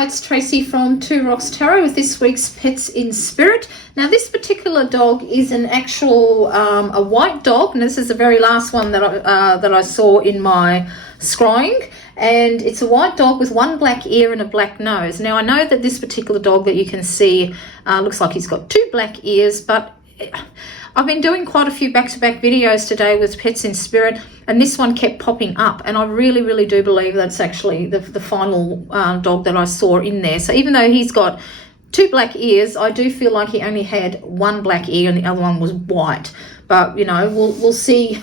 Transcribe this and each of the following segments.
Hi, it's Tracy from Two Rocks Tarot with this week's Pets in Spirit. Now, this particular dog is an actual a white dog, and this is the very last one that I saw in my scrying. And it's a white dog with one black ear and a black nose. Now, I know that this particular dog that you can see looks like he's got two black ears, but I've been doing quite a few back-to-back videos today with Pets in Spirit, and this one kept popping up, and I really do believe that's actually the final dog that I saw in there. So even though he's got two black ears, I do feel like he only had one black ear and the other one was white. But you know, we'll see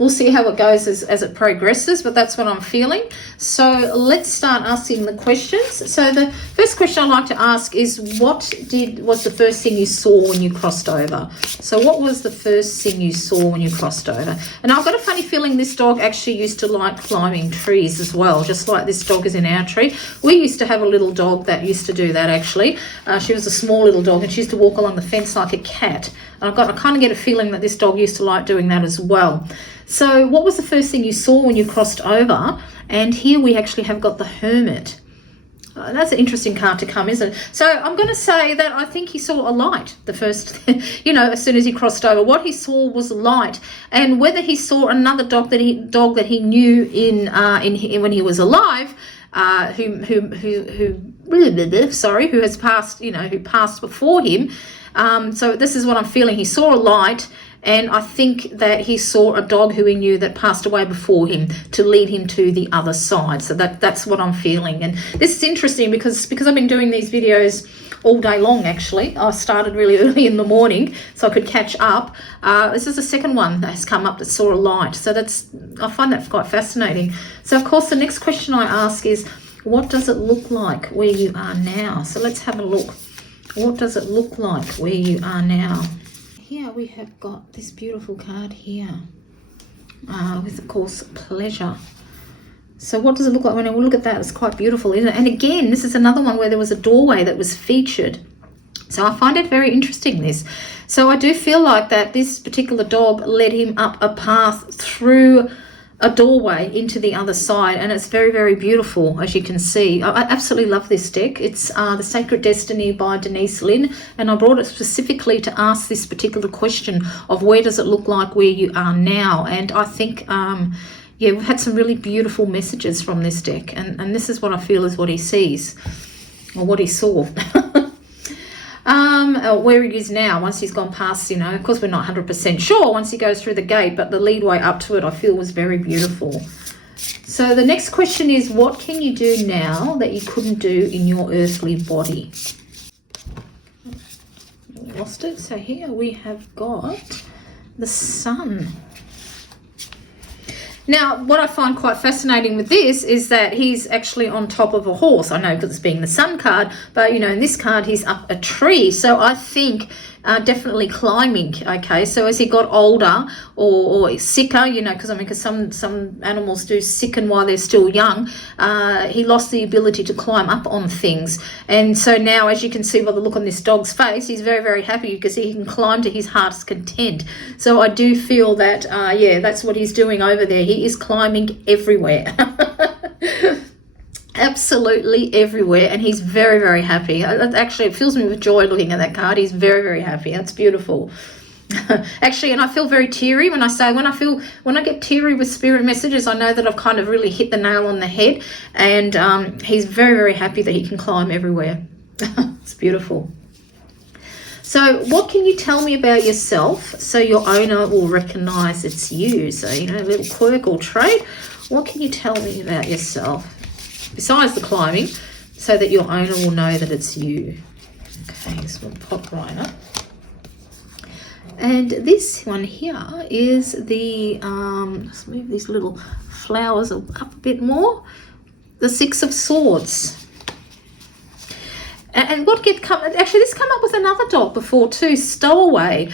we'll see how it goes as it progresses, but that's what I'm feeling. So let's start asking the questions. So the first question I'd like to ask is, what was the first thing you saw when you crossed over? So what was the first thing you saw when you crossed over? And I've got a funny feeling this dog actually used to like climbing trees as well, just like this dog is in our tree. We used to have a little dog that used to do that actually. She was a small little dog, and she used to walk along the fence like a cat. And I kind of get a feeling that this dog used to like doing that as well. So what was the first thing you saw when you crossed over? And here we actually have got the Hermit. That's an interesting card to come, isn't it? So I'm going to say that I think he saw a light the first, as soon as he crossed over. What he saw was light, and whether he saw another dog that he knew in when he was alive, who has passed, who passed before him. So this is what I'm feeling. He saw a light, and I think that he saw a dog who he knew that passed away before him to lead him to the other side. So that's what I'm feeling. And this is interesting because I've been doing these videos all day long, actually. I started really early in the morning so I could catch up. This is the second one that has come up that saw a light. So I find that quite fascinating. So of course the next question I ask is, what does it look like where you are now? So let's have a look. What does it look like where you are now? Here we have got this beautiful card here with, of course, pleasure. So what does it look like when I look at that? It's quite beautiful, isn't it? And again, this is another one where there was a doorway that was featured. So I find it very interesting, this. So I do feel like that this particular dog led him up a path through a doorway into the other side, and it's very beautiful, as you can see. I absolutely love this deck. It's The Sacred Destiny by Denise Linn, and I brought it specifically to ask this particular question of where does it look like where you are now. And I think we've had some really beautiful messages from this deck, and this is what I feel is what he sees, or what he saw. Where he is now, once he's gone past, of course we're not 100% sure once he goes through the gate, but the leadway up to it I feel was very beautiful. So the next question is, what can you do now that you couldn't do in your earthly body? Lost it. So here we have got the Sun. Now, what I find quite fascinating with this is that he's actually on top of a horse. I know because it's being the Sun card, but, in this card, he's up a tree. So I think definitely climbing, okay? So as he got older or sicker, because some animals do sicken while they're still young, he lost the ability to climb up on things. And so now, as you can see by the look on this dog's face, he's very happy because he can climb to his heart's content. So I do feel that, that's what he's doing over there. He is climbing everywhere. Absolutely everywhere, and he's very happy. Actually, it fills me with joy looking at that card. He's very happy. That's beautiful. Actually, and I feel very teary when I get teary with spirit messages. I know that I've kind of really hit the nail on the head, and he's very happy that he can climb everywhere. It's beautiful. So what can you tell me about yourself so your owner will recognize it's you? So, a little quirk or trait. What can you tell me about yourself besides the climbing so that your owner will know that it's you? Okay, so we'll pop right up. And this one here is the, let's move these little flowers up a bit more. The Six of Swords. And actually this came up with another dog before too. Stowaway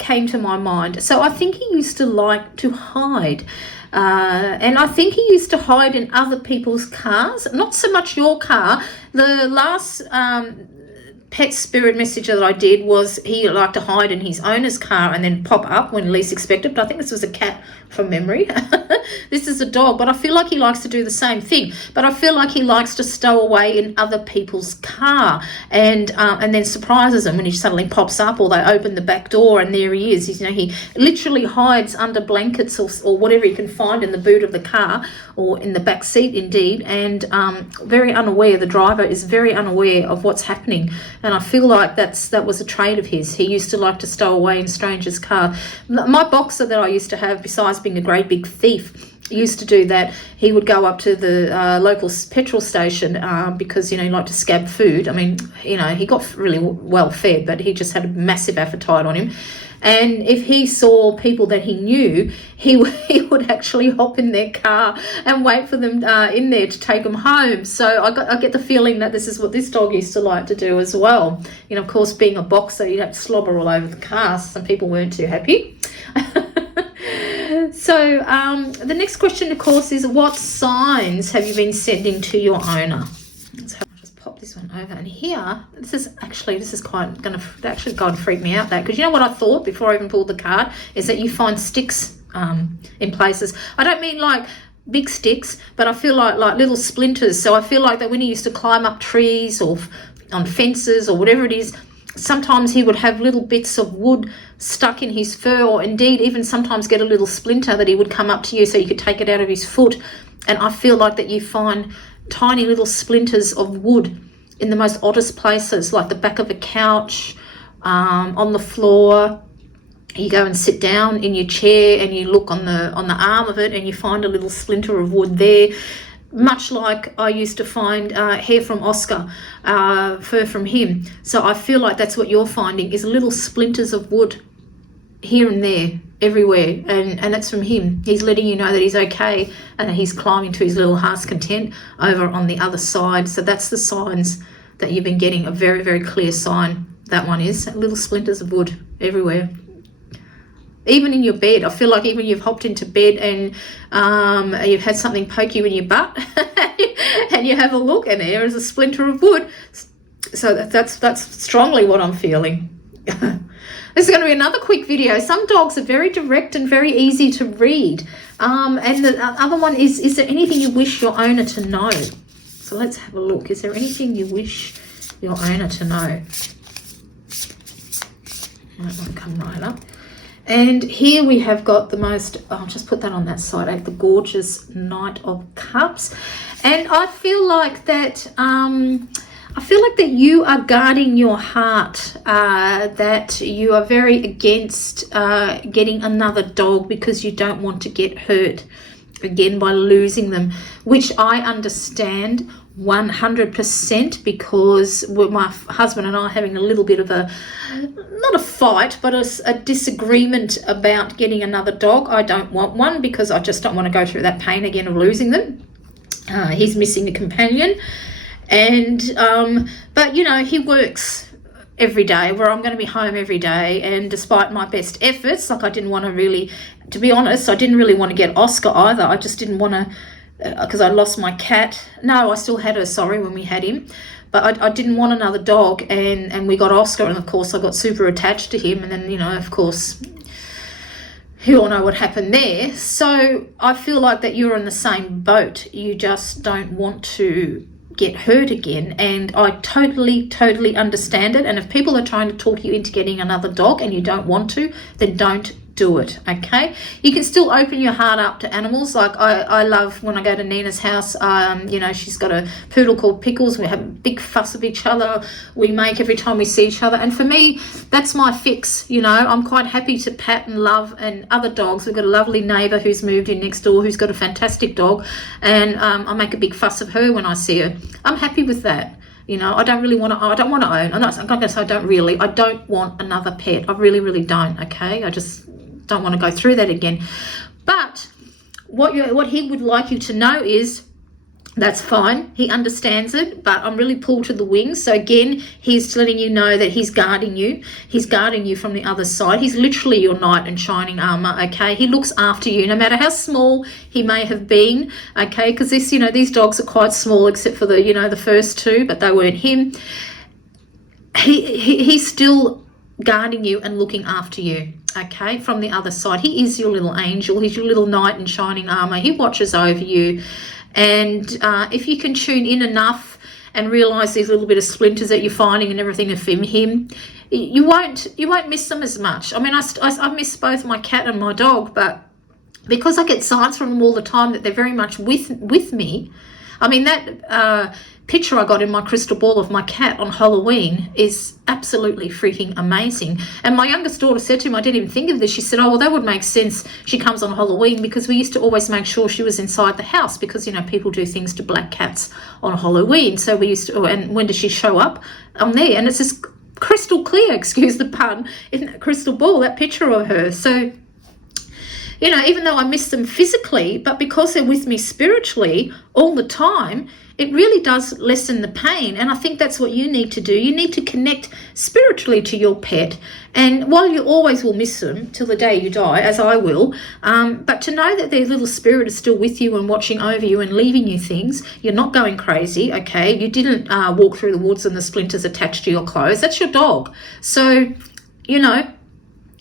came to my mind. So I think he used to like to hide. And I think he used to hide in other people's cars. Not so much your car. The last pet spirit message that I did was he liked to hide in his owner's car and then pop up when least expected. But I think this was a cat from memory. This is a dog, but I feel like he likes to do the same thing. But I feel like he likes to stow away in other people's car and then surprises them when he suddenly pops up, or they open the back door and there he is. He literally hides under blankets or whatever he can find in the boot of the car or in the back seat, indeed, and very unaware. The driver is very unaware of what's happening. And I feel like that was a trait of his. He used to like to stow away in strangers' car. My boxer that I used to have, besides being a great big thief, used to do that. He would go up to the local petrol station because, he liked to scab food. I mean, he got really well fed, but he just had a massive appetite on him. And if he saw people that he knew, he would actually hop in their car and wait for them in there to take them home. So I get the feeling that this is what this dog used to like to do as well. Of course, being a boxer, you'd have to slobber all over the car. Some people weren't too happy. So the next question, of course, is what signs have you been sending to your owner? Pop this one over, and here this is quite going to actually go and freak me out, that, because what I thought before I even pulled the card is that you find sticks in places. I don't mean like big sticks, but I feel like little splinters. So I feel like that when he used to climb up trees or on fences or whatever it is, sometimes he would have little bits of wood stuck in his fur, or indeed even sometimes get a little splinter that he would come up to you so you could take it out of his foot. And I feel like that you find tiny little splinters of wood in the most oddest places, like the back of a couch, on the floor. You go and sit down in your chair and you look on the arm of it and you find a little splinter of wood there. Much like I used to find hair from Oscar, fur from him. So I feel like that's what you're finding, is little splinters of wood here and there, everywhere, and that's from him. He's letting you know that he's okay and that he's climbing to his little heart's content over on the other side. So that's the signs that you've been getting, a very, very clear sign. That one is little splinters of wood everywhere. Even in your bed, I feel like even you've hopped into bed and you've had something poke you in your butt and you have a look and there is a splinter of wood. So that's strongly what I'm feeling. This is going to be another quick video. Some dogs are very direct and very easy to read. And the other one is there anything you wish your owner to know? So let's have a look. Is there anything you wish your owner to know? That one come right up. And here we have got the most, I'll just put that on that side, the gorgeous Knight of Cups. And I feel like that you are guarding your heart, that you are very against getting another dog because you don't want to get hurt again by losing them, which I understand 100%, because my husband and I are having a little bit of not a fight, but a disagreement about getting another dog. I don't want one because I just don't want to go through that pain again of losing them. He's missing a companion. And but he works every day, where I'm going to be home every day, and despite my best efforts, like I didn't want to really, to be honest, I didn't really want to get Oscar either. I just didn't want to, because I lost my cat. No, I still had her, sorry, when we had him, but I didn't want another dog, and we got Oscar, and of course I got super attached to him, and then of course you all know what happened there. So I feel like that you're in the same boat. You just don't want to get hurt again, and I totally understand it. And if people are trying to talk you into getting another dog and you don't want to, then don't do it. Okay, you can still open your heart up to animals. Like I love when I go to Nina's house, she's got a poodle called Pickles. We have a big fuss of each other we make every time we see each other, and for me that's my fix. I'm quite happy to pat and love. And other dogs, we've got a lovely neighbor who's moved in next door who's got a fantastic dog, and I make a big fuss of her when I see her. I'm happy with that. I don't want to own. I'm not going to say I don't want another pet. I really don't. Okay, I just don't want to go through that again. But what he would like you to know is that's fine. He understands it, but I'm really pulled to the wings. So again, he's letting you know that he's guarding you. He's guarding you from the other side. He's literally your knight in shining armor. Okay, he looks after you, no matter how small he may have been. Okay, because these dogs are quite small, except for the the first two, but they weren't him. he's still guarding you and looking after you, okay, from the other side. He is your little angel. He's your little knight in shining armor. He watches over you. And if you can tune in enough and realize these little bit of splinters that you're finding and everything are from him, you won't miss them as much. I mean, I miss both my cat and my dog, but because I get signs from them all the time that they're very much with me. I mean, that picture I got in my crystal ball of my cat on Halloween is absolutely freaking amazing. And my youngest daughter said to me, I didn't even think of this, she said, oh, well, that would make sense. She comes on Halloween, because we used to always make sure she was inside the house, because, you know, people do things to black cats on Halloween. So we used to, and when does she show up? I'm there. And it's just crystal clear, excuse the pun, in that crystal ball, that picture of her. So, you know, even though I miss them physically, but because they're with me spiritually all the time, it really does lessen the pain. And I think that's what you need to do. You need to connect spiritually to your pet. And while you always will miss them till the day you die, as I will, but to know that their little spirit is still with you and watching over you and leaving you things, you're not going crazy, okay? You didn't walk through the woods and the splinters attached to your clothes. That's your dog. So, you know,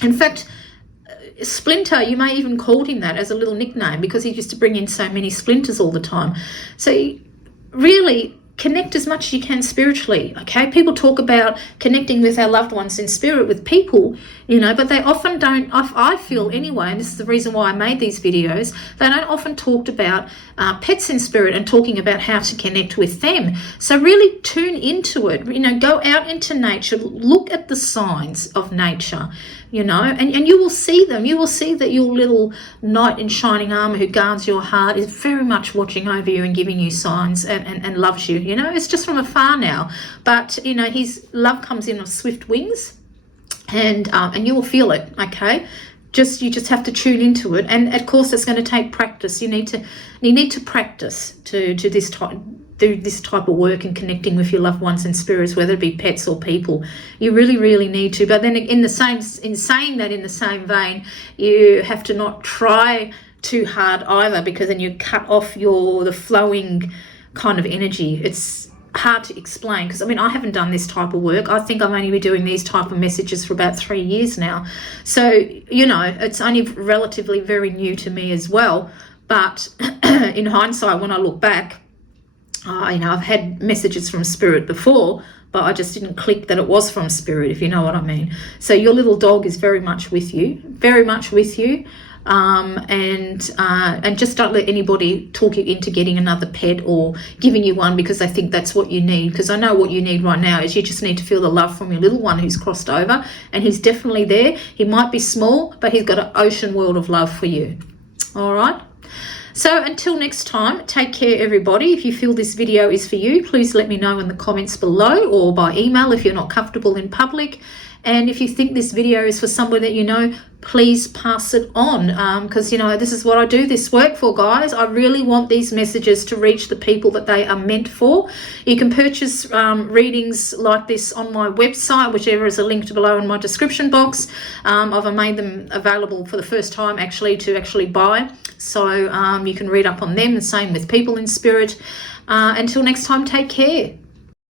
in fact, Splinter, you may even called him that as a little nickname, because he used to bring in so many splinters all the time. So really connect as much as you can spiritually, okay? People talk about connecting with our loved ones in spirit with people, you know, but they often don't, I feel anyway, and this is the reason why I made these videos, they don't often talk about pets in spirit and talking about how to connect with them. So really tune into it, you know, go out into nature, look at the signs of nature, you know, and you will see them. You will see that your little knight in shining armor who guards your heart is very much watching over you and giving you signs and loves you. You know, it's just from afar now. But, you know, his love comes in on swift wings, and you will feel it, okay? You just have to tune into it. And, of course, it's going to take practice. You need to practice to do this type of work and connecting with your loved ones and spirits, whether it be pets or people. You really, really need to. But then in saying that in the same vein, you have to not try too hard either, because then you cut off the flowing kind of energy. It's hard to explain, because I mean, I haven't done this type of work. I think I've only been doing these type of messages for about 3 years now. So, you know, it's only relatively very new to me as well. But in hindsight, when I look back, you know, I've had messages from spirit before, but I just didn't click that it was from spirit, if you know what I mean. So your little dog is very much with you, very much with you. And just don't let anybody talk you into getting another pet or giving you one because they think that's what you need. Because I know what you need right now is you just need to feel the love from your little one who's crossed over, and he's definitely there. He might be small, but he's got an ocean world of love for you. All right. So until next time, take care, everybody. If you feel this video is for you, please let me know in the comments below or by email if you're not comfortable in public. And if you think this video is for someone that you know, please pass it on, because, you know, this is what I do this work for, guys. I really want these messages to reach the people that they are meant for. You can purchase readings like this on my website, whichever is linked below in my description box. I've made them available for the first time to buy. So you can read up on them, the same with people in spirit. Until next time, take care.